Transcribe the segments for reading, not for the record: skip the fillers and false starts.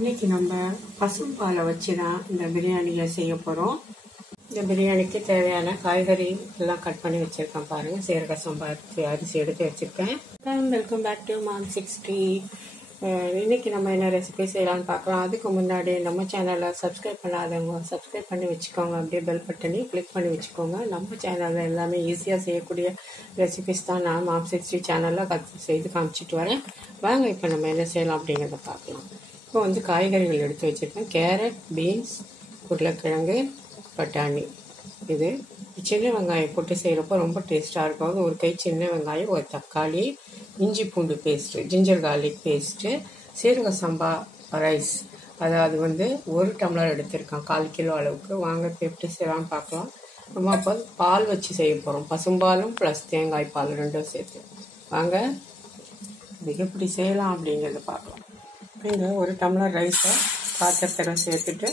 இன்னைக்கு நம்ம பசும்பாலை வச்சு தான் இந்த பிரியாணியை செய்ய போகிறோம். இந்த பிரியாணிக்கு தேவையான காய்கறி எல்லாம் கட் பண்ணி வச்சுருக்கேன். பாருங்கள், சீரக சம்பா அரிசி எடுத்து வச்சுருக்கேன். Welcome back to mom 60. இன்னைக்கு நம்ம என்ன ரெசிபி செய்யலாம்னு பார்க்கலாம். அதுக்கு முன்னாடி நம்ம சேனலை சப்ஸ்கிரைப் பண்ணாதவங்க சப்ஸ்கிரைப் பண்ணி வச்சுக்கோங்க. அப்படியே பெல் பட்டனி கிளிக் பண்ணி வச்சுக்கோங்க. நம்ம சேனலில் எல்லாமே ஈஸியாக செய்யக்கூடிய ரெசிபிஸ் தான் நான் மாம் 60 சேனலில் செய்து காமிச்சிட்டு வரேன். வாங்க இப்போ நம்ம என்ன செய்யலாம் அப்படிங்கிறத பார்க்கலாம். இப்போ வந்து காய்கறிகள் எடுத்து வச்சுருக்கேன். கேரட், பீன்ஸ், உருளைக்கிழங்கு, பட்டாணி. இது சின்ன வெங்காயம் போட்டு செய்கிறப்போ ரொம்ப டேஸ்ட்டாக இருக்கும். ஒரு கை சின்ன வெங்காயம், ஒரு தக்காளி, இஞ்சி பூண்டு பேஸ்ட்டு, ஜிஞ்சர் கார்லிக் பேஸ்ட்டு, சீரக சம்பா ரைஸ். அதாவது வந்து 1 டம்ளர் எடுத்திருக்கேன், 1/4 கிலோ அளவுக்கு. வாங்க இப்போ எப்படி செய்யலாம்னு பார்க்கலாம். நம்ம அப்போ பால் வச்சு செய்ய போகிறோம். பசும்பாலும் ப்ளஸ் தேங்காய் பால் ரெண்டும் சேர்த்து. வாங்க இது எப்படி செய்யலாம் அப்படிங்கிறத பார்க்கலாம். இங்கே 1 டம்ளர் ரைஸை பாத்திரத்தில் சேர்த்துட்டு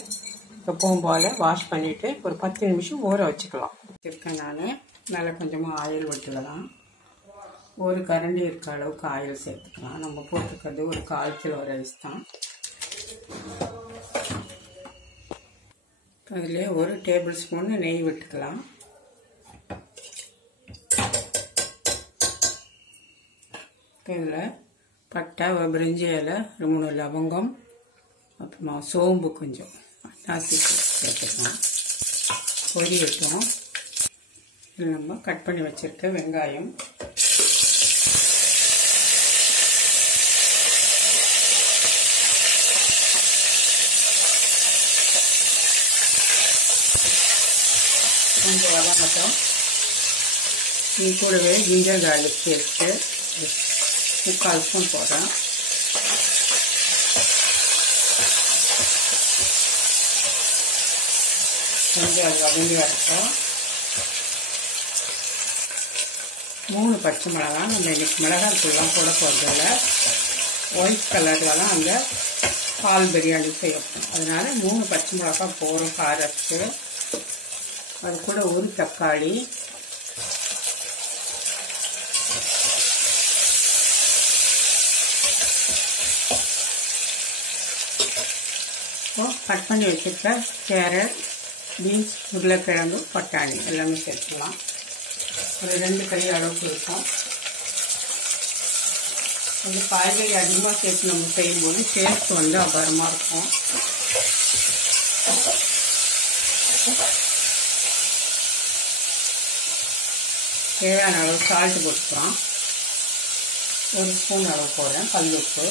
எப்பவும் போல் வாஷ் பண்ணிவிட்டு ஒரு 10 நிமிஷம் ஊற வச்சுக்கலாம். வச்சுருக்கேன் நான். மேலே கொஞ்சமாக ஆயில் விட்டுக்கலாம். 1 கரண்டி இருக்க அளவுக்கு ஆயில் சேர்த்துக்கலாம். நம்ம போட்டுக்கிறது ஒரு 1/4 கிலோ ரைஸ் தான். அதிலே 1 டேபிள் ஸ்பூன் நெய் விட்டுக்கலாம். இதில் பட்டை, பிரிஞ்சி இலை, 3 லவங்கம், அப்புறமா சோம்பு கொஞ்சம் அன்னாசி சேர்த்துக்கலாம். பொரியட்டும். இதில் நம்ம கட் பண்ணி வச்சுருக்க வெங்காயம், கொஞ்சம் வதங்கட்டும். இது கூடவே ஜிஞ்சர் கார்லிக் பேஸ்ட்டு 3/4 ஸ்பூன் போடுறேன். கொஞ்சம் அது வதங்கி வரட்டும். 3 பச்சை மிளகாய். நம்ம இன்னைக்கு மிளகாய் தூள்லாம் போட போகிறதில்ல. ஒயிட் கலரில் தான் அந்த பால் பிரியாணி செய்யப்படும். அதனால 3 பச்சை மிளகாய் போகிறோம் காரத்துக்கு. அது கூட 1 தக்காளி, கட் பண்ணி வச்சுருக்க கேரட், பீன்ஸ், உருளைக்கிழங்கு, பட்டாணி எல்லாமே சேர்த்துக்கலாம். ஒரு 2 கை அளவுக்கு இருக்கும். அந்த காய்கறி அதிகமாக சேர்த்து நம்ம செய்யும்போது டேஸ்ட் வந்து அபாரமாக இருக்கும். தேவையான அளவு சால்ட்டு போட்டுக்கலாம். 1 ஸ்பூன் அளவு போடுறேன் கல் உப்பு.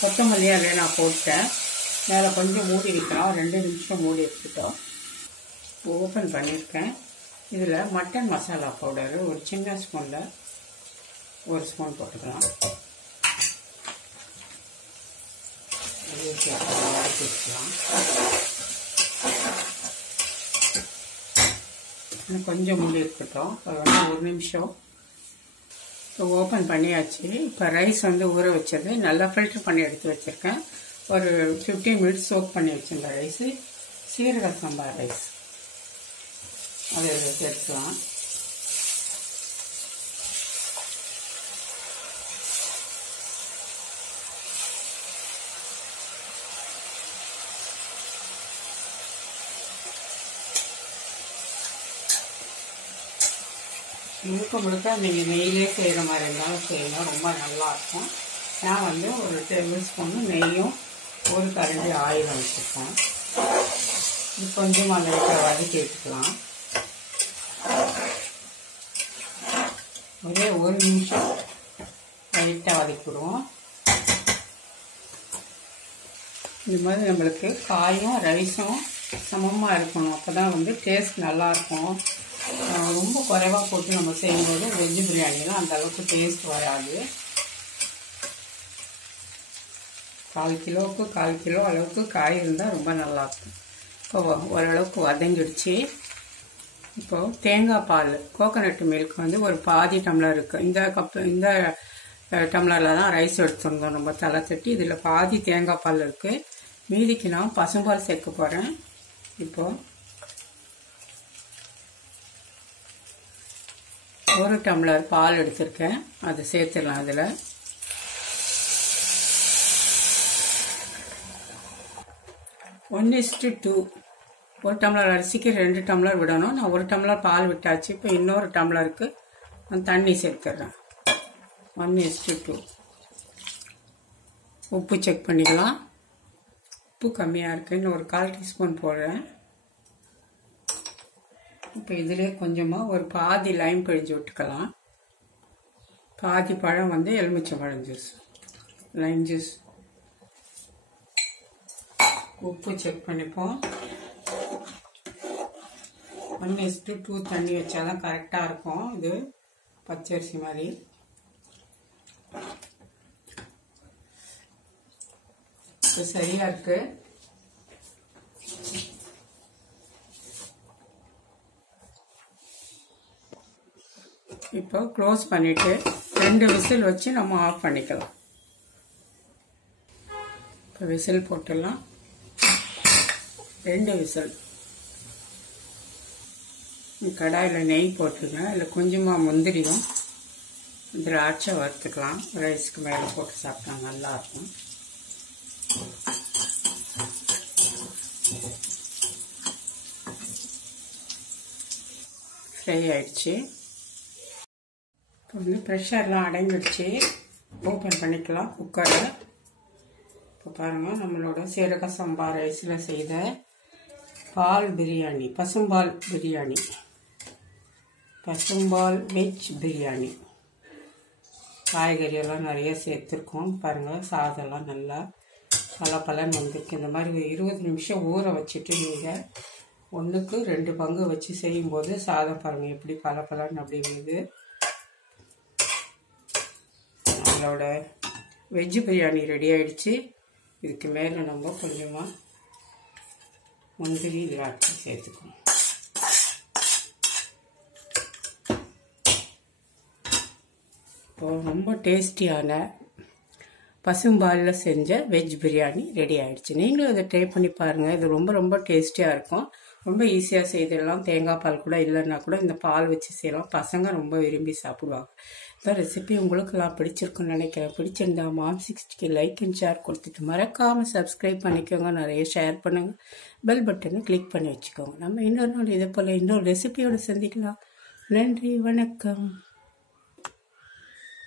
கொத்தமல்லி அதில் நான் போட்டேன். மேலே கொஞ்சம் மூடி வைக்கலாம். 2 நிமிஷம் மூடி வச்சுட்டோம். ஓப்பன் பண்ணியிருக்கேன். இதில் மட்டன் மசாலா பவுடரு ஒரு சின்ன ஸ்பூனில் 1 ஸ்பூன் போட்டுக்கலாம். கொஞ்சம் மூடி இருக்கட்டும். 1 நிமிஷம். இப்போ ஓப்பன் பண்ணியாச்சு. இப்போ ரைஸ் வந்து ஊற வச்சது நல்லா ஃபில்டர் பண்ணி எடுத்து வச்சுருக்கேன். ஒரு 15 மினிட்ஸ் சோக் பண்ணி வச்சுருந்த ரைஸு சீரக சம்பா ரைஸ் அதை சேர்த்துக்கலாம். முழுக்க நீங்கள் நெய்யிலே செய்கிற மாதிரி இருந்தாலும் செய்யலாம், ரொம்ப நல்லாயிருக்கும். நான் வந்து ஒரு டேபிள் ஸ்பூனு நெய்யும் 1 கரண்டி ஆயில் வச்சுருக்கேன். இது கொஞ்சம் அதை வதக்கி வச்சுக்கலாம். ஒரே 1 நிமிஷம் லைட்டாக வதக்கிவிடுவோம். இது மாதிரி நம்மளுக்கு காயும் ரைஸும் சமமாக இருக்கணும். அப்போ தான் வந்து டேஸ்ட் நல்லாயிருக்கும். ரொம்ப குறைவாக போட்டு நம்ம செய்யும்போது வெஜ்ஜு பிரியாணிலாம் அந்த அளவுக்கு டேஸ்ட் வராது. 1/4 கிலோவுக்கு 1/4 கிலோ அளவுக்கு காய் இருந்தால் ரொம்ப நல்லாயிருக்கும். இப்போ ஓரளவுக்கு வதங்கிடுச்சு. இப்போது தேங்காய் பால், கோகோனட் மில்க் வந்து ஒரு பாதி டம்ளர் இருக்குது. இந்த டம்ளரில் தான் ரைஸ் எடுத்துருந்தோம் நம்ம தலை தட்டி. இதில் பாதி தேங்காய் பால் இருக்குது. மீதிக்கு நான் பசும்பால் சேர்க்க போகிறேன். இப்போது 1 டம்ளர் பால் எடுத்திருக்கேன், அதை சேர்த்துடலாம். அதில் 1:2. 1 டம்ளர் அரிசிக்கு 2 டம்ளர் விடணும். நான் 1 டம்ளர் பால் விட்டாச்சு. இப்போ இன்னொரு டம்ளருக்கு நான் தண்ணி சேர்த்துடுறேன். 1:2. உப்பு செக் பண்ணிக்கலாம். உப்பு கம்மியாக இருக்குது, இன்னும் ஒரு 1/4 டீஸ்பூன் போடுறேன். இப்போ இதிலே கொஞ்சமாக ஒரு பாதி லைம் பிழிஞ்சு விட்டுக்கலாம். பாதி பழம் வந்து எலுமிச்சம்பழம் ஜூஸ், லைம் ஜூஸ். உப்பு செக் பண்ணிப்போம். 1:2 தண்ணி வச்சாதான் கரெக்டாக இருக்கும். இது பச்சரிசி மாதிரி. இது சரியா இருக்கு. இப்போ க்ளோஸ் பண்ணிட்டு 2 விசில் வச்சு நம்ம ஆஃப் பண்ணிக்கலாம். இப்போ விசில் போட்டுடலாம். 2 விசில். கடாயில் நெய் போட்டுருங்க. அதில் கொஞ்சமாக முந்திரியும் திராட்சை வறுத்துக்கலாம். ரைஸ்க்கு மேலே போட்டு சாப்பிட்டா நல்லாயிருக்கும். ஃப்ரை ஆயிடுச்சு. இப்போ வந்து ப்ரெஷர்லாம் அடங்கிடுச்சு. ஓப்பன் பண்ணிக்கலாம் குக்கரை. இப்போ பாருங்கள், நம்மளோட சீரக சம்பா ரைஸில் செய்த பால் பிரியாணி, பசும்பால் பிரியாணி, பசும்பால் வெஜ் பிரியாணி. காய்கறியெல்லாம் நிறைய சேர்த்துருக்கோம். பாருங்கள், சாதம்லாம் நல்லா பலன்னு வந்துருக்கு. இந்த மாதிரி 20 நிமிஷம் ஊற வச்சுட்டு நீங்கள் 1க்கு 2 பங்கு வச்சு செய்யும்போது சாதம் பாருங்கள் எப்படி பலன்னு அப்படி வருது. நம்மளோட வெஜ் பிரியாணி ரெடி ஆயிடுச்சு. இதுக்கு மேலே நம்ம கொஞ்சமாக முந்திரி திராட்சை சேர்த்துக்கணும். இப்போ ரொம்ப டேஸ்டியான பசும்பாலில் செஞ்ச வெஜ் பிரியாணி ரெடி ஆயிடுச்சு. நீங்களும் அதை ட்ரை பண்ணி பாருங்கள். இது ரொம்ப டேஸ்டியாக இருக்கும். ரொம்ப ஈஸியாக செய்திடலாம். தேங்காய் பால் கூட இல்லைன்னா கூட இந்த பால் வச்சு செய்யலாம். பசங்க ரொம்ப விரும்பி சாப்பிடுவாங்க. இந்த ரெசிபி உங்களுக்கெல்லாம் பிடிச்சிருக்குன்னு நினைக்கிறேன். பிடிச்சிருந்தா Mom60க்கு லைக் அண்ட் ஷேர் கொடுத்துட்டு மறக்காமல் சப்ஸ்கிரைப் பண்ணிக்கோங்க. நிறைய ஷேர் பண்ணுங்கள். பெல் பட்டனை கிளிக் பண்ணி வச்சுக்கோங்க. நம்ம இன்னொரு நாள் இதே போல் இன்னொரு ரெசிபியோடு சந்திக்கலாம். நன்றி, வணக்கம்.